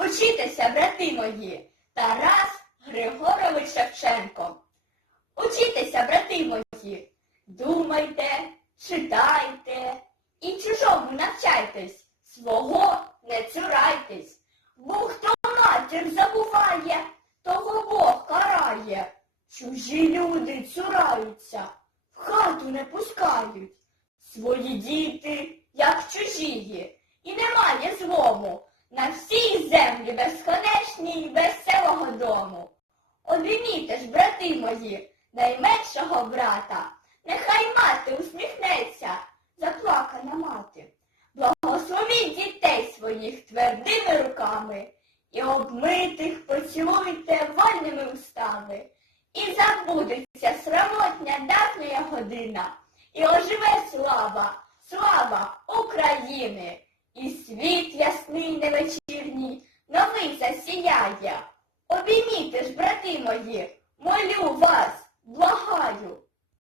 Учітеся, брати мої, Тарас Григорович Шевченко. Учітеся, брати мої, думайте, читайте і чужому навчайтесь, свого не цурайтесь. Бо хто матір забуває, того Бог карає. Чужі люди цураються, в хату не пускають. Свої діти, як чужії, і немає злому на всій землі безконечній веселого дому. Обійміте ж, брати мої, найменшого брата, нехай мати усміхнеться, заплакана мати. Благословіть дітей своїх твердими руками і обмитих поцілуйте вольними устами. І забудеться срамотня давня година, і оживе слава, слава України, і світ ясний невечірній, новий засіяє. Обійміте ж, брати мої, молю вас,